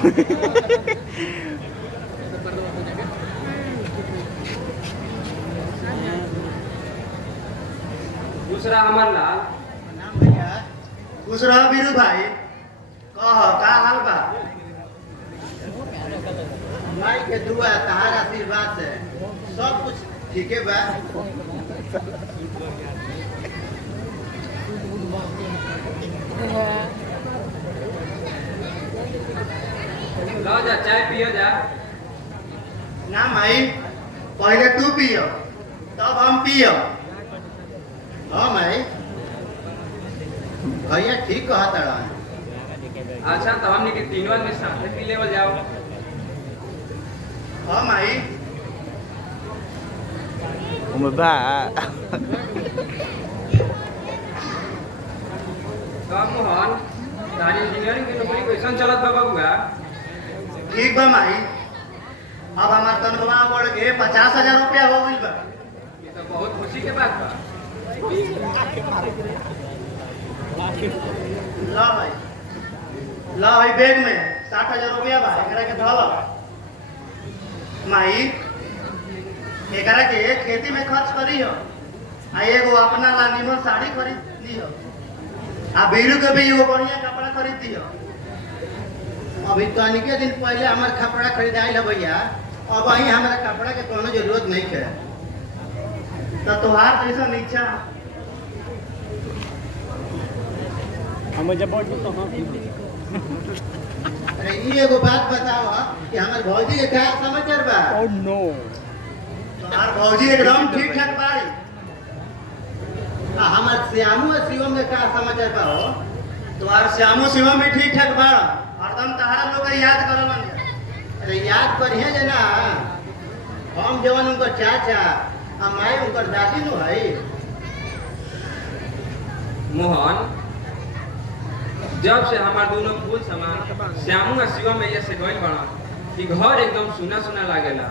दूसरा अमर लाल नाम भैया दूसरा बीरू भाई कह का हाल बा माई के दुआ तहार आशीर्वाद से सब कुछ ठीक है बा लो जा चाय पियो जा। ना माई पहले तू पियो तब हम पियो। हाँ माई भैया ठीक कहा तड़ा। अच्छा तो हमने के तीनों में साथ पी लेवल जाओ। हाँ माई Umaba. तो मोहन तारी इंजीनियरिंग की नौकरी कैसन चलत बा बबुआ? ठीक बा माई अब हमार तनख्वाह बढ़ के 50,000 रुपया हो गई बा। ये तो बहुत खुशी के बात बा। ला भाई बैग में 60,000 रुपया बा एकरा के धला माई एकरा के खेती में खर्च करी हो आ एगो अपना ला निमन साड़ी खरीद लियो आ बीरू के भी एगो बढ़िया कपड़ा खरीद दियो। अभी तनिके दिन पहले हमार कपड़ा खरीदाइल है भैया अब वही हमारा कपड़ा के कोनो जरूरत नहीं है तो तोहार जैसा इच्छा हम जब तो हां अरे ये एगो बात बताओ कि हमार भौजी के क्या समाचार बा? ओह नो हमार भौजी एकदम ठीक ठाक बाड़ी आ हमार श्यामू और शिवम के क्या समाचार बा हो? तुम्हार श्यामू शिवम भी ठीक ठाक बाड़ा हरदम तहारा लोग के याद करलन। अरे याद करिए जना हम जवन उनकर चाचा आ माई उनकर दादी नु है। मोहन जब से हमार दोनों फूल समान श्यामू और शिवम में ये से गइल बना कि घर एकदम सुना सुना लागेला।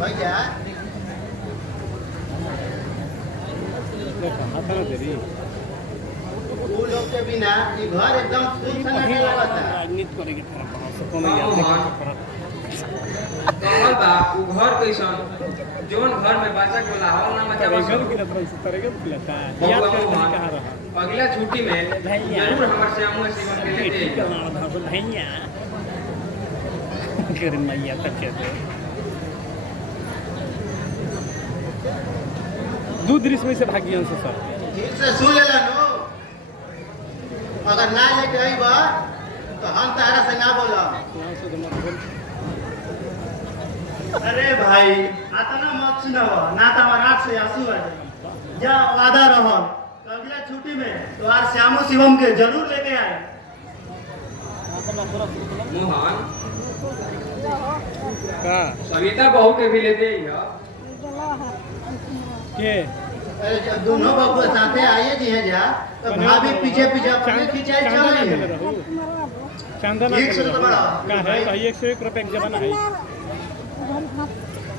भैया वो लोग के बिना ये घर एकदम सुनसान लगता। राजनीति करेंगे कहल बा उ घर कैसन जोन घर में बच्चा को लाहौल ना मचा बस अगला छुट्टी में जरूर हमारे श्यामू और शिवम के लेते दो दृश्य में से भाग्य से सर ठीक से सुन लेला नो अगर ना लेके आई बा तो हम तारा से ना बोला। अरे भाई आतना मत सुनाओ ना तो हमारा आँख से आंसू आ जाए। जा वादा रहो अगला छुट्टी में तो आज श्यामू शिवम के जरूर लेके आए। मोहन का सविता बहू के भी लेते ही हो। के अरे जब दोनों बाबू साथे आए जी हैं जा तो भाभी पीछे पीछे अपने खिंचाई चल रही है। चंदन एक सौ तो बड़ा का है कहिए 101 रुपए के जमाना है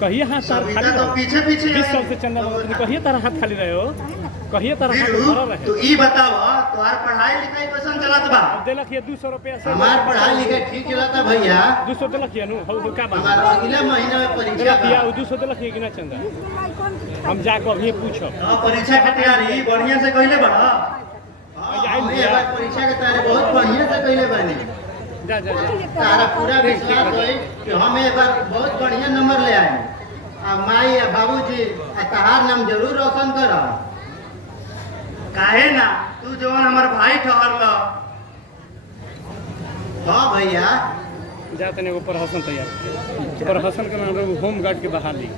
कहिए हाथ सार सविता खाली तो पीछे पीछे 20 साल से चंदन कहिए तारा हाथ खाली रहे हो कहिए तारा हाथ भरा रहे तो ई बताओ तुम्हार पढ़ाई लिखाई कैसन चलत बा? देलक ये 200 रुपया से हमार पढ़ाई लिखाई ठीक चलता भैया। 200 देलक ये नु हो का बात हमारा अगला महीना में परीक्षा देलक बा। या 200 देलक ये कि ना चंदन हम जाके अभी पूछब हां परीक्षा के तैयारी बढ़िया से कइले बड़ा। हां आई ये बार परीक्षा के तैयारी बहुत बढ़िया से कइले बानी। जा जा जा तारा पूरा विश्वास होई कि हम एक बार बहुत बढ़िया नंबर ले आए आ माई आ बाबूजी आ तहार नाम जरूर रोशन करा। काहे ना तू जवन हमार भाई ठहरल। हां भैया जा तने ऊपर हसन तैयार पर हसन के नाम होम गार्ड के बहाली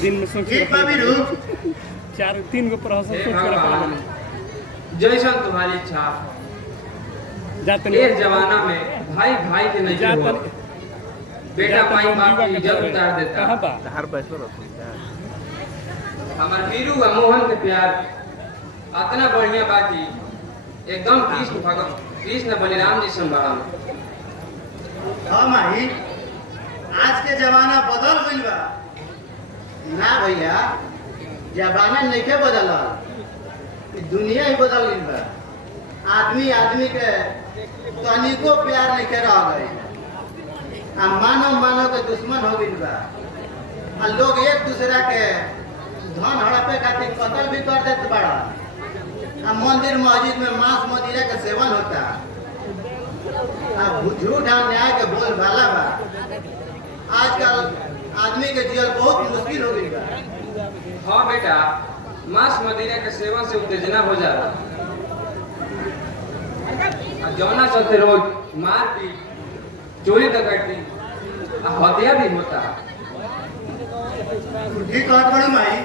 दिन में सोच ठीक बा बीरू 4-3 गो पर हसन सोच कर रखा बने जैसन तुम्हारी इच्छा। जा तने इस जमाना में भाई भाई के नहीं जा हुआ तने बेटा माई बाप की इज्जत उतार देता। कहां बा हर पैसो रखो हमार वीरू और मोहन के प्यार इतना बढ़िया बाकी एकदम कृष्ण बलिराम जी संभाल। हाँ माही आज के जमाना बदल गइल बा। ना भैया जमाना नहीं बदल कि दुनिया ही बदल गई बा। आदमी आदमी के तनिको प्यार नहीं के रह गए। आ मानव मानव के दुश्मन हो गई बा। आ लोग एक दूसरा के धन हड़पे खातिर कत्ल भी कर देते बड़ा। आ मंदिर मस्जिद में मांस मदिरा के सेवन होता। आ झूठ अन्याय के बोल भाला बा। आजकल आदमी के जीवन बहुत मुश्किल हो गई बा। हाँ बेटा, मांस मदिरा के सेवन से उत्तेजना हो जाला। जौना चलते रोज मारपीट, चोरी डकैती, हत्या भी होता। ठीक बात बड़ी माई।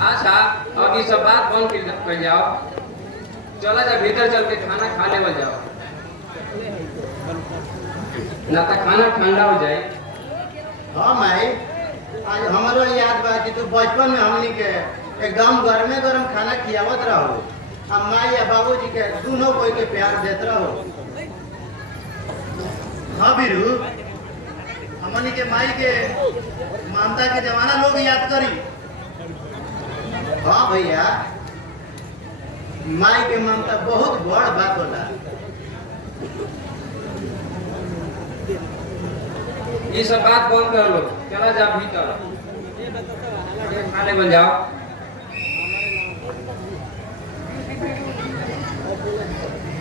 अच्छा, अब ये सब बात बंद कर जाओ। चला जा भीतर चल के खाना खा ले जाओ, ना तो खाना ठंडा हो जाए। हाँ माई, आज हमारो याद बा कि तू बचपन में हमनी के एकदम गरमे गरम खाना खियावत रहो। हम माई या बाबूजी के दोनों कोई के प्यार देत रहो। हाँ बीरू, हमनी के माई के ममता के जमाना लोग याद करी। हाँ भैया, माई के ममता बहुत बड़ बात होला। ये सब बात बंद कर लो, चला जा भीतर खा ले जाओ।